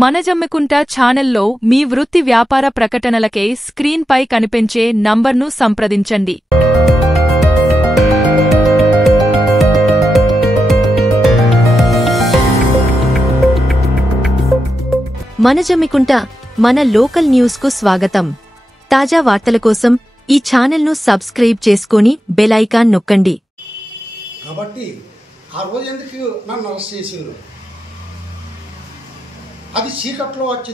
మనజమ్మికుంట ఛానల్లో మీ వృత్తి వ్యాపార ప్రకటనలకై స్క్రీన్పై కనిపించే నంబర్ను సంప్రదించండి. మనజమ్మికుంట మన లోకల్ న్యూస్కు స్వాగతం. తాజా వార్తల కోసం ఈ ఛానల్ను సబ్స్క్రైబ్ చేసుకుని బెల్ ఐకాన్ నొక్కండి. కాబట్టి ఆ రోజు ఎందుకు నన్ను అరెస్ట్ చేసిండ్రు? అది చీకట్లో వచ్చి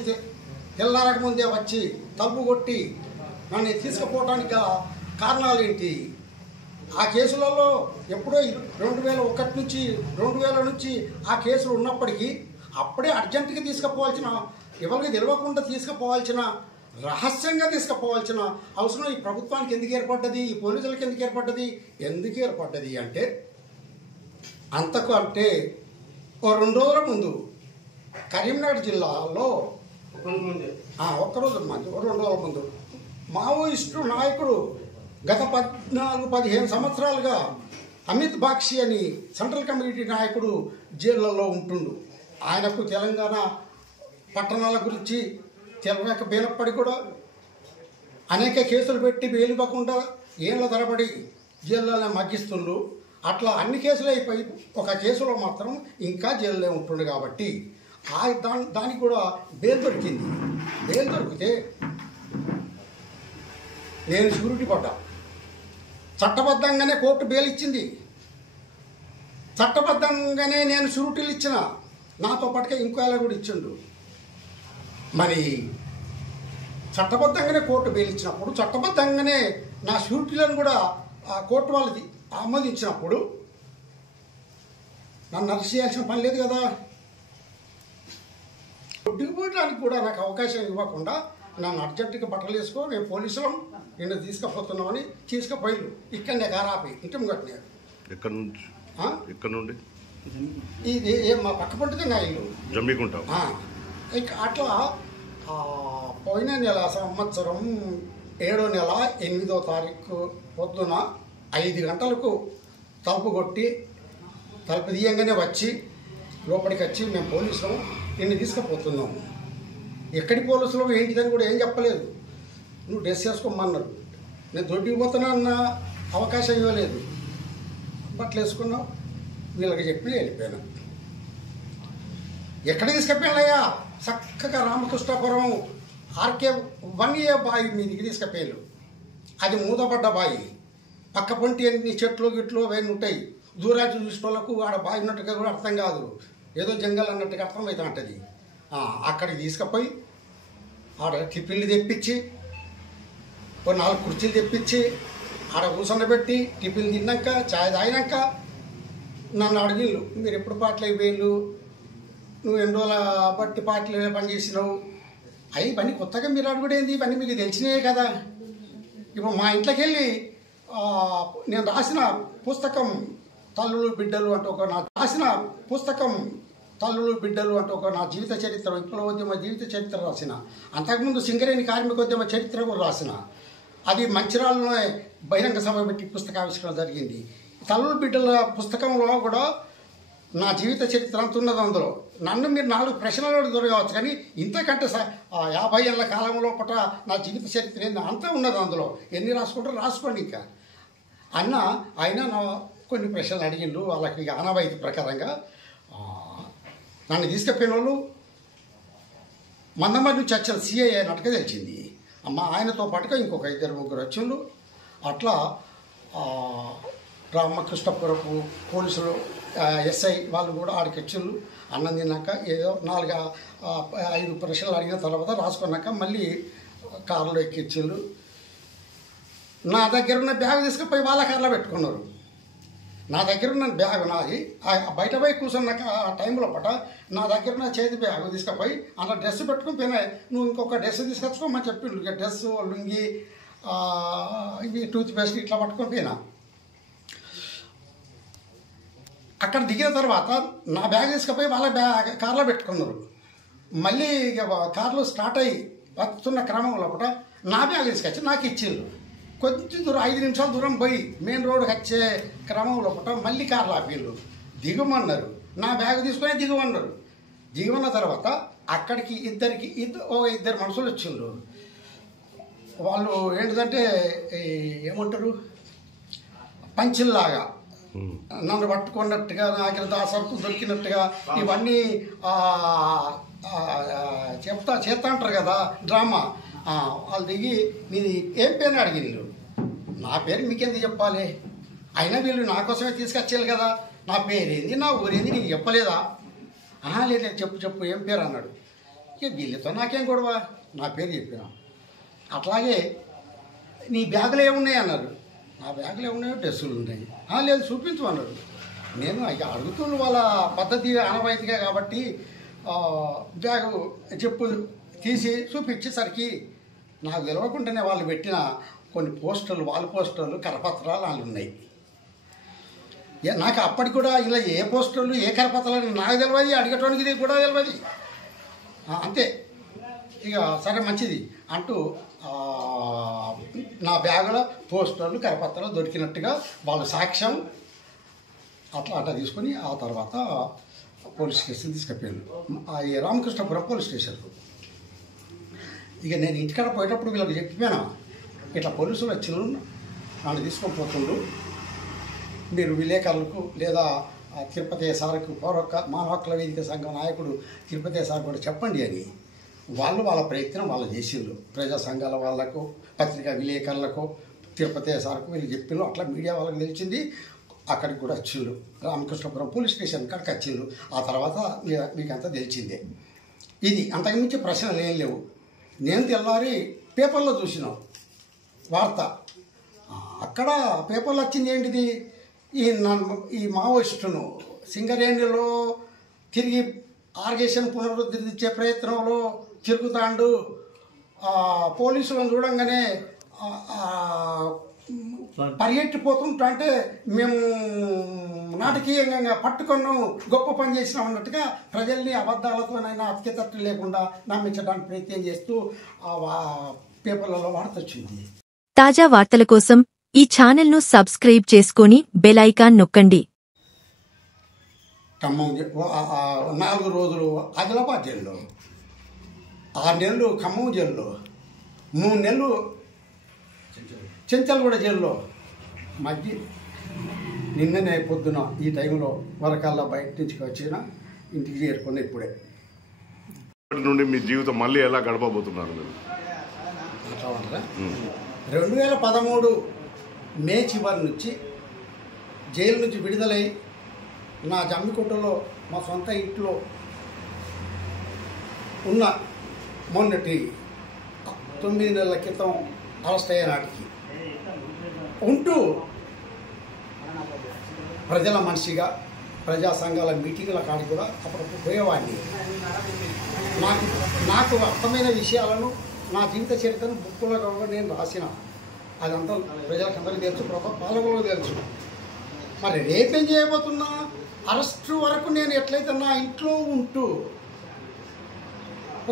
తెల్లారక ముందే వచ్చి తలుపు కొట్టి నన్ను తీసుకుపోవడానికి కారణాలు ఏంటి? ఆ కేసులలో ఎప్పుడో 2001 నుంచి 2000 నుంచి ఆ కేసులు ఉన్నప్పటికీ అప్పుడే అర్జెంటుగా తీసుకుపోవాల్సిన, ఎవరికి తెలియకుండా తీసుకుపోవాల్సిన, రహస్యంగా తీసుకుపోవాల్సిన అవసరం ఈ ప్రభుత్వానికి ఎందుకు ఏర్పడ్డది? ఈ పోలీసులకు ఎందుకు ఏర్పడ్డది? ఎందుకు ఏర్పడ్డది అంటే అంతకు అంటే ఓ 2 రోజుల ముందు కరీంనగర్ జిల్లాలో ఒక్కరోజు మంది 2 రోజుల ముందు మావోయిస్టు నాయకుడు గత 14-15 సంవత్సరాలుగా అమిత్ బాక్షి అని సెంట్రల్ కమిటీ నాయకుడు జైళ్లలో ఉంటుండు. ఆయనకు తెలంగాణ పట్టణాల గురించి తెలవకపోయినప్పటికీ కూడా అనేక కేసులు పెట్టి బెయిలివ్వకుండా ఏళ్ల తరబడి జైల్లోనే మగ్గిస్తుండ్రు. అట్లా అన్ని కేసులు అయిపోయి ఒక కేసులో మాత్రం ఇంకా జైల్లో ఉంటుండు. కాబట్టి దానికి కూడా బెయిల్ దొరికింది. బెయిల్ దొరికితే నేను షూరిటీ పడ్డా. చట్టబద్ధంగానే కోర్టు బెయిల్ ఇచ్చింది. చట్టబద్ధంగానే నేను షూరిటీలు ఇచ్చిన, నాతో పాటుగా ఇంకో కూడా ఇచ్చిండు. మరి చట్టబద్ధంగానే కోర్టు బెయిల్ ఇచ్చినప్పుడు, చట్టబద్ధంగానే నా షూరిటీలను కూడా ఆ కోర్టు వాళ్ళది ఆమోదించినప్పుడు నన్ను అరెస్ట్ చేయాల్సిన పని లేదు కదా. దిగిపోయడానికి కూడా నాకు అవకాశం ఇవ్వకుండా నన్ను అర్జెంటుగా బట్టలు వేసుకో, నేను పోలీసులం నిన్ను తీసుకుపోతున్నామని తీసుకుపోయిలు. ఇక్కడనే గారాపి ఇంటి ముంగట్నే. ఇక్కడ నుండి ఇది మా పక్క పట్టుదే నా ఇల్లు జమ్మికుంటా. అట్లా పోయిన నెల సంవత్సరం 7వ నెల 8వ తారీఖు పొద్దున 5 గంటలకు తలుపు కొట్టి తలుపు తీయంగానే వచ్చి లోపలికి వచ్చి మేము పోలీసులు నిన్ను తీసుకుపోతున్నాము. ఎక్కడి పోలీసులు ఏంటిదని కూడా ఏం చెప్పలేదు. నువ్వు డ్రెస్ వేసుకోమన్నారు. నేను దొడ్డికి పోతున్నా అన్న అవకాశం ఇవ్వలేదు. బట్టలు వేసుకున్నావు, వీళ్ళకి చెప్పి వెళ్ళిపోయాను. ఎక్కడ తీసుకెళ్ళాయా? చక్కగా రామకృష్ణాపురం ఆర్కే 1A బావి మీదికి తీసుకెళ్ళారు. అది మూతపడ్డ బావి. పక్క పొంటి అన్ని చెట్లు గిట్లు అవన్నీ ఉంటాయి. దూరాచి చూసిన వాళ్ళకు ఆడ బావి ఉన్నట్టుగా కూడా అర్థం కాదు, ఏదో జంగల్ అన్నట్టుగా అర్థమవుతా ఉంటుంది. అక్కడికి తీసుకుపోయి ఆడ టిఫిన్లు తెప్పించి, ఓ 4 కుర్చీలు తెప్పించి ఆడ కూర్చొని టిఫిన్లు తిన్నాక చాయ్ తాగినాక నన్ను అడిగిళ్ళు, మీరు ఎప్పుడు పాటలు అయిపోయిళ్ళు, నువ్వు ఎన్ని రోజుల బట్టి పాటలు పనిచేసినావు, అవి పని కొత్తగా మీరు అడుగుడేంది, ఇవన్నీ మీకు తెలిసినాయే కదా. ఇప్పుడు మా ఇంట్లోకి వెళ్ళి నేను రాసిన పుస్తకం తల్లులు బిడ్డలు అంటే ఒక నా జీవిత చరిత్ర, విప్లవోద్యమ జీవిత చరిత్ర రాసిన. అంతకుముందు సింగరేణి కార్మికోద్యమ చరిత్ర కూడా రాసిన. అది మంచిర్యాలలోనే బహిరంగ సభ పెట్టి పుస్తకావిష్కరణ జరిగింది. తల్లులు బిడ్డల పుస్తకంలో కూడా నా జీవిత చరిత్ర అంత ఉన్నది. అందులో నన్ను మీరు 4 ప్రశ్నలు దొరకవచ్చు, కానీ ఇంతకంటే 50 ఏళ్ల కాలంలో పట్ల నా జీవిత చరిత్ర ఏంది అంతా ఉన్నది. అందులో ఎన్ని రాసుకుంటారో రాసుకోండి. ఇంకా ఆయన నా కొన్ని ప్రశ్నలు అడిగిండు. వాళ్ళకి ఆనవాయితీ ప్రకారంగా నన్ను తీసుకుపోయిన వాళ్ళు మందమరి నుంచి వచ్చిన సిఐ అయినట్టుగా తెలిసింది. ఆయనతో పాటుగా ఇంకొక 2-3 వచ్చిండ్రు. అట్లా రామకృష్ణపురపు పోలీసులు ఎస్ఐ వాళ్ళు కూడా ఆడికి వచ్చిండ్రు. అన్నం తిన్నాక ఏదో 4-5 ప్రశ్నలు అడిగిన తర్వాత రాసుకున్నాక మళ్ళీ కారులో ఎక్కించిండ్రు. నా దగ్గర ఉన్న బ్యాగ్ తీసుకుపోయి వాళ్ళ కార్లో పెట్టుకున్నారు. నా దగ్గర ఉన్న బ్యాగ్ నాది. బయట పోయి కూర్చున్నాక ఆ టైంలో నా దగ్గర ఉన్న చేతి బ్యాగ్ తీసుకుపోయి అలా డ్రెస్ పెట్టుకుని పోయినాయి. నువ్వు ఇంకొక డ్రెస్ తీసుకొచ్చుకోమని చెప్పిండు. ఇక డ్రెస్, లుంగి, ఇవి టూత్ పేస్ట్ ఇట్లా పట్టుకొని పోయినా. అక్కడ దిగిన తర్వాత నా బ్యాగ్ తీసుకుపోయి వాళ్ళ కార్లో పెట్టుకున్నారు. మళ్ళీ ఇక కార్లో స్టార్ట్ అయ్యి వస్తున్న క్రమంలో నా బ్యాగ్ తీసుకొచ్చి నాకు ఇచ్చిండ్రు. కొంచెం దూరం 5 నిమిషాల దూరం పోయి మెయిన్ రోడ్కి వచ్చే క్రమంలో మళ్ళీ కార్లు ఆపిళ్ళు. దిగమన్నారు. నా బ్యాగ్ తీసుకొని దిగమన్నారు. దిగమన్న తర్వాత అక్కడికి ఇద్దరు మనుషులు వచ్చిండ్రు. వాళ్ళు ఏంటిదంటే ఏమంటారు, పంచిల్లాగా నన్ను పట్టుకున్నట్టుగా, నాకు ఆ సరుకు దొరికినట్టుగా ఇవన్నీ చేస్తా అంటారు కదా డ్రామా. వాళ్ళు దిగి మీది ఏం పేరు అడిగిండ్రు. నా పేరు మీకెందుకు చెప్పాలి, అయినా వీళ్ళు నా కోసమే తీసుకొచ్చేయాలి కదా, నా పేరేంది నా ఊరేంది నీకు చెప్పలేదా? లేదు చెప్పు ఏం పేరు అన్నాడు. ఇక వీళ్ళతో నాకేం గొడవ, నా పేరు చెప్పినా. అట్లాగే నీ బ్యాగులు ఏమున్నాయి అన్నారు. నా బ్యాగులు ఏమున్నాయో డ్రెస్సులు ఉన్నాయి. లేదు చూపించు అన్నాడు. నేను ఇక అడుగుతున్న వాళ్ళ పద్ధతి ఆనవాయితీగా కాబట్టి బ్యాగు చెప్పు తీసి చూపించేసరికి నాకు తెలవకుండానే వాళ్ళు పెట్టిన కొన్ని పోస్టర్లు, వాల్ పోస్టర్లు, కరపత్రాలు వాళ్ళు ఉన్నాయి. నాకు అప్పటికి కూడా ఇలా ఏ పోస్టర్లు ఏ కరపత్రాలు నాకు తెలియదు, అడిగటానికి కూడా తెలియదు. అంతే. ఇక సరే మంచిది అంటూ నా బ్యాగులో పోస్టర్లు, కరపత్రాలు దొరికినట్టుగా వాళ్ళు సాక్ష్యం అట్లా తీసుకొని ఆ తర్వాత పోలీస్ స్టేషన్ తీసుకెళ్ళాను, ఈ రామకృష్ణపురం పోలీస్ స్టేషన్కు. ఇక నేను ఇంటికాడ పోయేటప్పుడు వీళ్ళకి చెప్పిపోయాను, ఇట్లా పోలీసులు వచ్చిన నన్ను తీసుకొని పోతుండ్రు, మీరు విలేకరులకు లేదా తిరుపతి సార్కు మానవ హక్కుల వేదిక సంఘం నాయకుడు తిరుపతి సార్ కూడా చెప్పండి అని. వాళ్ళ ప్రయత్నం వాళ్ళు చేసిండ్రు. ప్రజా సంఘాల వాళ్ళకు, పత్రికా విలేకరులకు, తిరుపతి సార్కు వీళ్ళు చెప్పిండ్రు. అట్లా మీడియా వాళ్ళకి తెలిసింది, అక్కడికి కూడా వచ్చిండ్రు. రామకృష్ణపురం పోలీస్ స్టేషన్ కాడికి వచ్చిండ్రు. ఆ తర్వాత మీకంతా తెలిసిందే. ఇది అంతకుమించి ప్రశ్నలు ఏం లేవు. నేను తెల్లారి పేపర్లో చూసినాం వార్త. అక్కడ పేపర్లో వచ్చింది ఏంటిది, ఈ మావోయిస్టును సింగరేణిలో తిరిగి ఆర్గేషన్ పునరుద్ధరించే ప్రయత్నంలో తిరుగుతాండు, పోలీసులను చూడంగానే పరిగెట్టిపోతుంటా అంటే మేము నాటకీయంగా పట్టుకున్నాం, గొప్ప పని చేసినాం అన్నట్టుగా ప్రజల్ని అబద్ధాలతోనైనా అతికేతట్టు లేకుండా నమ్మించడానికి ప్రయత్నం చేస్తూ పేపర్లలో వార్త వచ్చింది. తాజా వార్తల కోసం ఈ ఛానల్ను సబ్స్క్రైబ్ చేసుకుని బెల్ ఐకాన్ నొక్కండి. ఖమ్మం 4 రోజులు ఆదిలాబాద్ జైల్లో, 6 నెలలు ఖమ్మం జైల్లో, 3 నెలలు చెంచల్గూడ జైల్లో మధ్య నిన్ననే పొద్దున ఈ టైంలో వరకల్లా బయట నుంచి వచ్చిన ఇంటికి చేరుకున్న ఇప్పుడే. నుండి మీ జీవితం మళ్ళీ ఎలా గడపబోతున్నారు మీరు? 2013 మే చివరి నుంచి జైలు నుంచి విడుదలై నా జమ్మికుంటలో మా సొంత ఇంట్లో ఉన్న మొన్నటి 9 నెలల క్రితం అరెస్ట్ అయ్యే నాటికి ఉంటూ ప్రజల మనిషిగా ప్రజా సంఘాల మీటింగుల కాడికి కూడా అప్పుడప్పుడు పోయేవాడిని. నాకు అర్థమైన విషయాలను, నా జీవిత చరిత్రను బుక్కులలో నేను రాసిన, అదంతా ప్రజలకందరికీ తెలుసు, పాలకులకు తెలుసు. మరి రేపేం చేయబోతున్నా, అరెస్టు వరకు నేను ఎట్లయితే నా ఇంట్లో ఉంటూ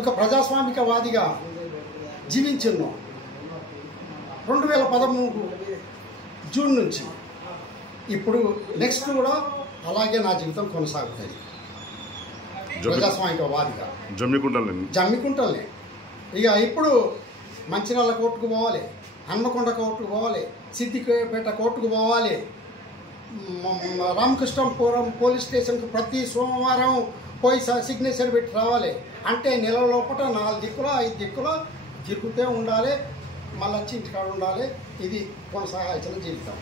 ఒక ప్రజాస్వామికవాదిగా జీవించున్నా, 2013 జూన్ నుంచి ఇప్పుడు నెక్స్ట్ కూడా అలాగే నా జీవితం కొనసాగుతుంది ప్రజాస్వామికవాదిగా జమ్మికుంటలే. ఇక ఇప్పుడు మంచిర్యాల కోర్టుకు పోవాలి, హన్మకొండ కోర్టుకు పోవాలి, సిద్దిపేట కోర్టుకు పోవాలి, రామకృష్ణపురం పోలీస్ స్టేషన్కు ప్రతి సోమవారం పోయి సిగ్నేచర్ పెట్టి రావాలి. అంటే నెల లోపల 4 దిక్కుల 5 దిక్కుల తిరుగుతూ ఉండాలి, మళ్ళీ వచ్చి ఇంటికాడ ఉండాలి. ఇది కొనసాగాల్సిన జీవితం.